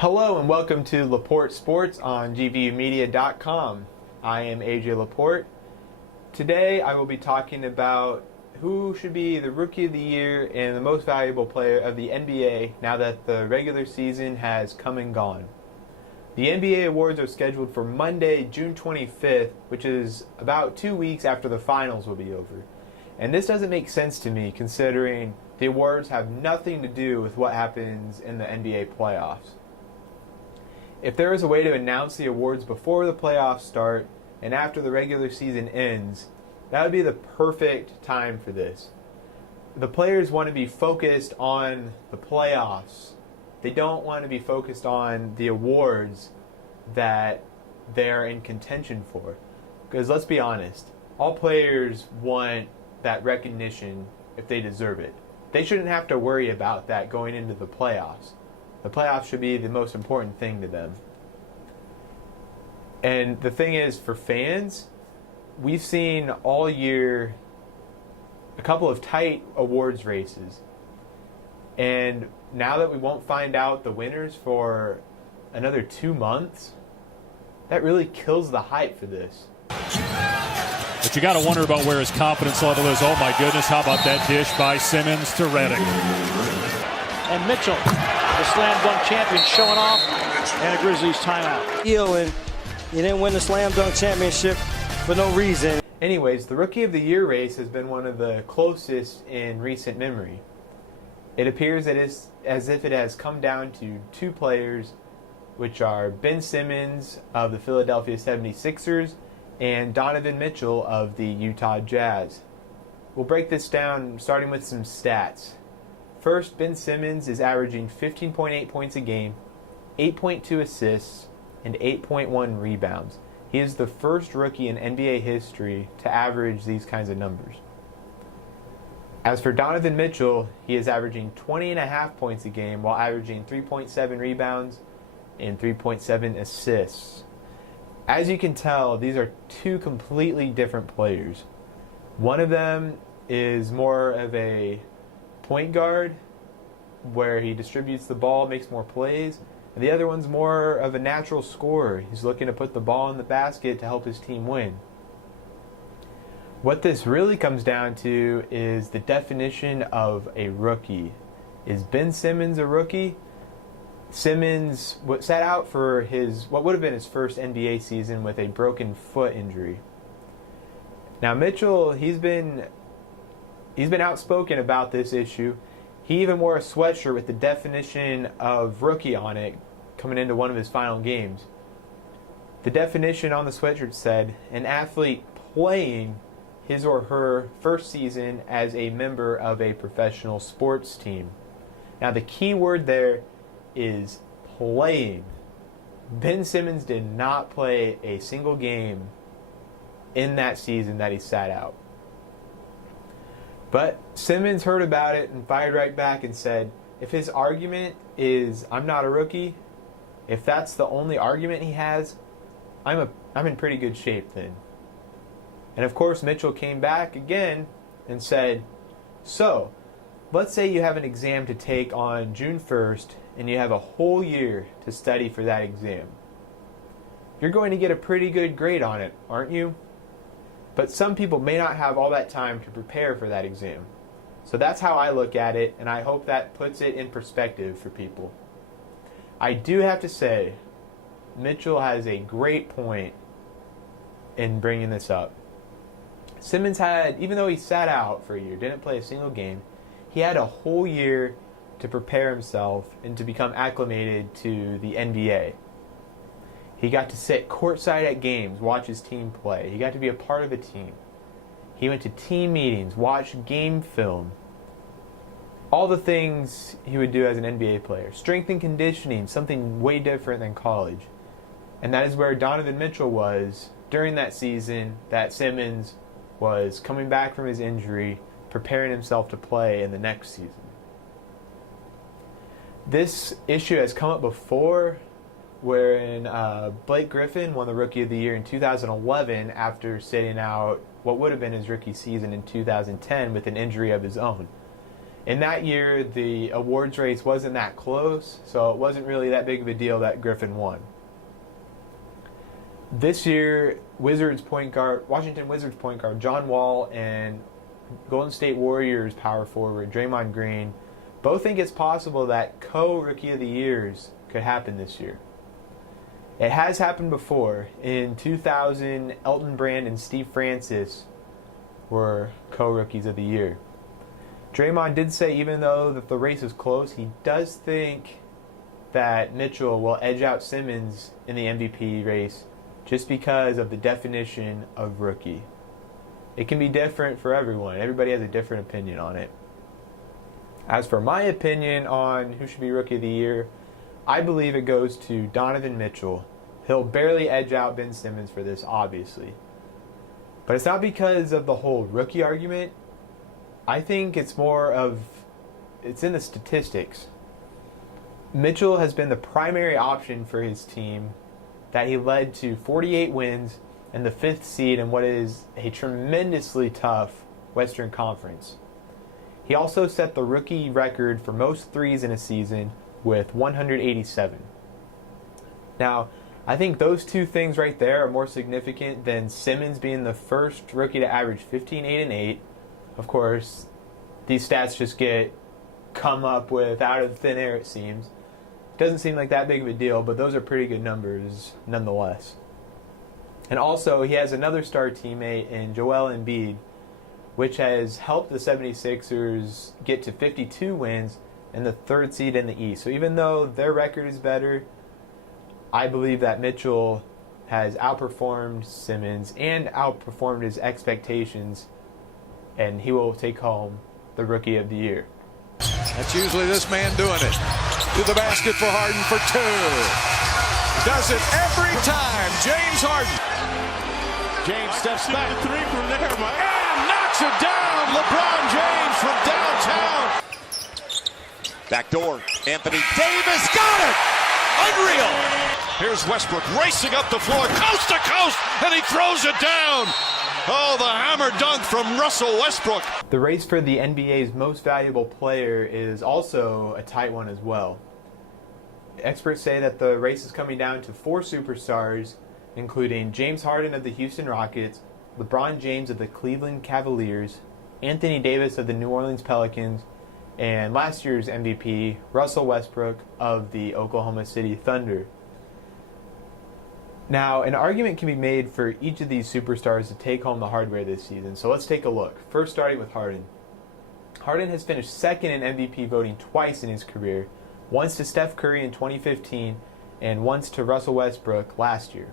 Hello and welcome to Leporte Sports on gvumedia.com. I am AJ Leporte. Today I will be talking about who should be the Rookie of the Year and the most valuable player of the NBA now that the regular season has come and gone. The NBA awards are scheduled for Monday, June 25th, which is about 2 weeks after the finals will be over. And this doesn't make sense to me considering the awards have nothing to do with what happens in the NBA playoffs. If there is a way to announce the awards before the playoffs start and after the regular season ends, that would be the perfect time for this. The players want to be focused on the playoffs. They don't want to be focused on the awards that they're in contention for. Because let's be honest, all players want that recognition if they deserve it. They shouldn't have to worry about that going into the playoffs. The playoffs should be the most important thing to them. And the thing is, for fans, we've seen all year a couple of tight awards races. And now that we won't find out the winners for another 2 months, that really kills the hype for this. But you got to wonder about where his confidence level is. Oh my goodness, how about that dish by Simmons to Redick? And Mitchell, the slam dunk champion, showing off, and a Grizzlies timeout. And you didn't win the slam dunk championship for no reason. Anyways, the Rookie of the Year race has been one of the closest in recent memory. It appears that it's as if it has come down to two players, which are Ben Simmons of the Philadelphia 76ers and Donovan Mitchell of the Utah Jazz. We'll break this down starting with some stats. First, Ben Simmons is averaging 15.8 points a game, 8.2 assists, and 8.1 rebounds. He is the first rookie in NBA history to average these kinds of numbers. As for Donovan Mitchell, he is averaging 20.5 points a game while averaging 3.7 rebounds and 3.7 assists. As you can tell, these are two completely different players. One of them is more of a point guard, where he distributes the ball, makes more plays. And the other one's more of a natural scorer. He's looking to put the ball in the basket to help his team win. What this really comes down to is the definition of a rookie. Is Ben Simmons a rookie? Simmons sat out for what would have been his first NBA season with a broken foot injury. Now Mitchell, he's been outspoken about this issue. He even wore a sweatshirt with the definition of rookie on it coming into one of his final games. The definition on the sweatshirt said, an athlete playing his or her first season as a member of a professional sports team. Now the key word there is playing. Ben Simmons did not play a single game in that season that he sat out. But Simmons heard about it and fired right back and said, if his argument is I'm not a rookie, if that's the only argument he has, I'm in pretty good shape then. And of course Mitchell came back again and said, so let's say you have an exam to take on June 1st and you have a whole year to study for that exam. You're going to get a pretty good grade on it, aren't you? But some people may not have all that time to prepare for that exam. So that's how I look at it, and I hope that puts it in perspective for people. I do have to say, Mitchell has a great point in bringing this up. Simmons had, even though he sat out for a year, didn't play a single game, he had a whole year to prepare himself and to become acclimated to the NBA. He got to sit courtside at games, watch his team play. He got to be a part of a team. He went to team meetings, watched game film. All the things he would do as an NBA player. Strength and conditioning, something way different than college. And that is where Donovan Mitchell was during that season that Simmons was coming back from his injury, preparing himself to play in the next season. This issue has come up before, wherein Blake Griffin won the Rookie of the Year in 2011 after sitting out what would have been his rookie season in 2010 with an injury of his own. In that year, the awards race wasn't that close, so it wasn't really that big of a deal that Griffin won. This year, Washington Wizards point guard John Wall and Golden State Warriors power forward Draymond Green both think it's possible that co-Rookie of the Years could happen this year. It has happened before. In 2000, Elton Brand and Steve Francis were co-Rookies of the Year. Draymond did say even though that the race is close, he does think that Mitchell will edge out Simmons in the MVP race just because of the definition of rookie. It can be different for everyone. Everybody has a different opinion on it. As for my opinion on who should be Rookie of the Year, I believe it goes to Donovan Mitchell. He'll barely edge out Ben Simmons for this, obviously. But it's not because of the whole rookie argument. I think it's in the statistics. Mitchell has been the primary option for his team, that he led to 48 wins and the 5th seed in what is a tremendously tough Western Conference. He also set the rookie record for most threes in a season with 187. Now, I think those two things right there are more significant than Simmons being the first rookie to average 15, 8, and 8. Of course, these stats just get come up with out of thin air, it seems. Doesn't seem like that big of a deal, but those are pretty good numbers nonetheless. And also, he has another star teammate in Joel Embiid, which has helped the 76ers get to 52 wins and the 3rd seed in the East. So even though their record is better, I believe that Mitchell has outperformed Simmons and outperformed his expectations, and he will take home the Rookie of the Year. That's usually this man doing it. To the basket for Harden for 2. Does it every time. James Harden. James steps back. The 3 from there, Mike. And knocks it down. LeBron James from downtown. Back door. Anthony Davis got it. Unreal. Here's Westbrook racing up the floor, coast to coast, and he throws it down. Oh, the hammer dunk from Russell Westbrook. The race for the NBA's most valuable player is also a tight one as well. Experts say that the race is coming down to 4 superstars, including James Harden of the Houston Rockets, LeBron James of the Cleveland Cavaliers, Anthony Davis of the New Orleans Pelicans, and last year's MVP, Russell Westbrook of the Oklahoma City Thunder. Now, an argument can be made for each of these superstars to take home the hardware this season, so let's take a look. First, starting with Harden. Harden has finished second in MVP voting twice in his career, once to Steph Curry in 2015 and once to Russell Westbrook last year.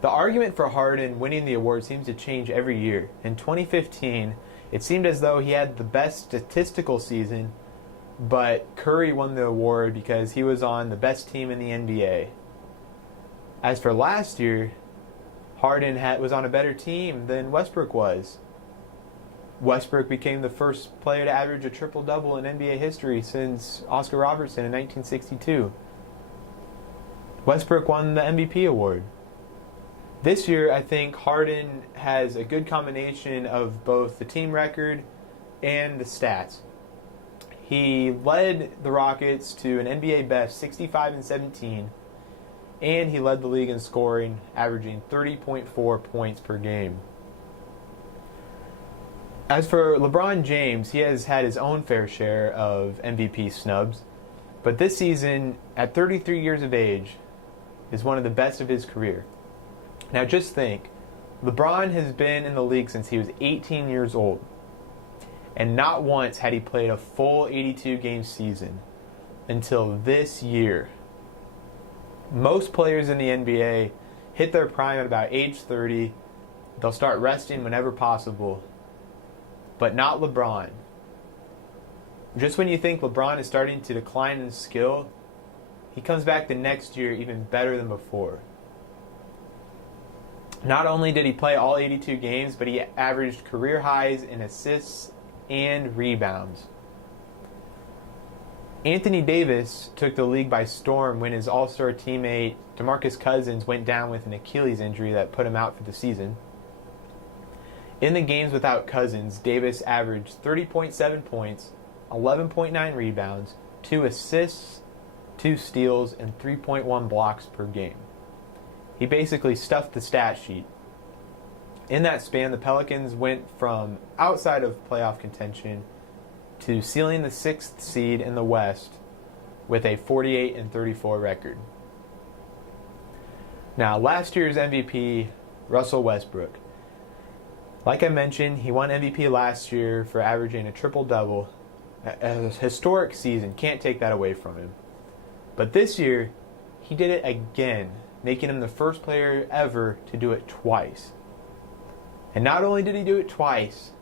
The argument for Harden winning the award seems to change every year. In 2015, it seemed as though he had the best statistical season, but Curry won the award because he was on the best team in the NBA. As for last year, Harden was on a better team than Westbrook was. Westbrook became the first player to average a triple-double in NBA history since Oscar Robertson in 1962. Westbrook won the MVP award. This year, I think Harden has a good combination of both the team record and the stats. He led the Rockets to an NBA best 65-17, and he led the league in scoring, averaging 30.4 points per game. As for LeBron James, he has had his own fair share of MVP snubs, but this season, at 33 years of age, is one of the best of his career. Now just think, LeBron has been in the league since he was 18 years old, and not once had he played a full 82-game season until this year. Most players in the NBA hit their prime at about age 30. They'll start resting whenever possible, but not LeBron. Just when you think LeBron is starting to decline in skill, he comes back the next year even better than before. Not only did he play all 82 games, but he averaged career highs in assists and rebounds. Anthony Davis took the league by storm when his all-star teammate DeMarcus Cousins went down with an Achilles injury that put him out for the season. In the games without Cousins, Davis averaged 30.7 points, 11.9 rebounds, 2 assists, 2 steals, and 3.1 blocks per game. He basically stuffed the stat sheet. In that span, the Pelicans went from outside of playoff contention to sealing the 6th seed in the West with a 48-34 record. Now, last year's MVP, Russell Westbrook. Like I mentioned, he won MVP last year for averaging a triple-double. A historic season, can't take that away from him. But this year, he did it again, making him the first player ever to do it twice. And not only did he do it twice,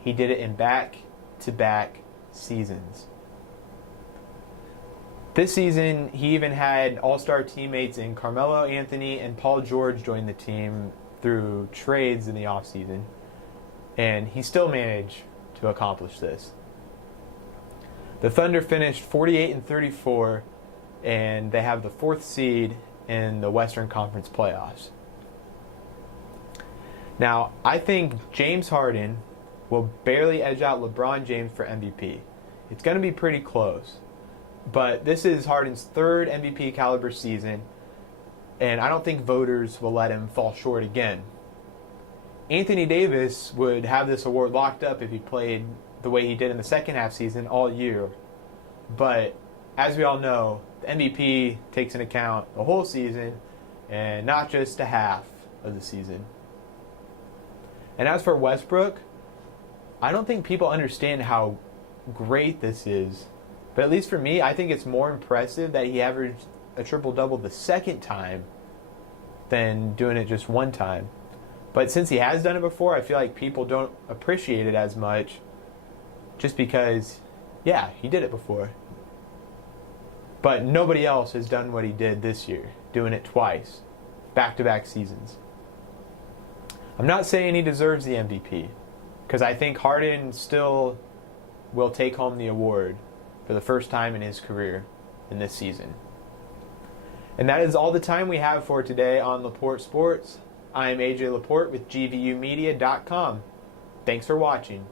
he did it in back-to-back seasons. This season, he even had all-star teammates in Carmelo Anthony and Paul George join the team through trades in the offseason. And he still managed to accomplish this. The Thunder finished 48-34, and they have the 4th seed in the Western Conference playoffs. Now, I think James Harden will barely edge out LeBron James for MVP. It's going to be pretty close. But this is Harden's 3rd MVP caliber season, and I don't think voters will let him fall short again. Anthony Davis would have this award locked up if he played the way he did in the second half season all year. But as we all know, the MVP takes into account the whole season and not just a half of the season. And as for Westbrook, I don't think people understand how great this is. But at least for me, I think it's more impressive that he averaged a triple-double the second time than doing it just one time. But since he has done it before, I feel like people don't appreciate it as much just because, yeah, he did it before. But nobody else has done what he did this year, doing it twice, back-to-back seasons. I'm not saying he deserves the MVP, because I think Harden still will take home the award for the first time in his career in this season. And that is all the time we have for today on Leporte Sports. I am AJ Leporte with GVUmedia.com. Thanks for watching.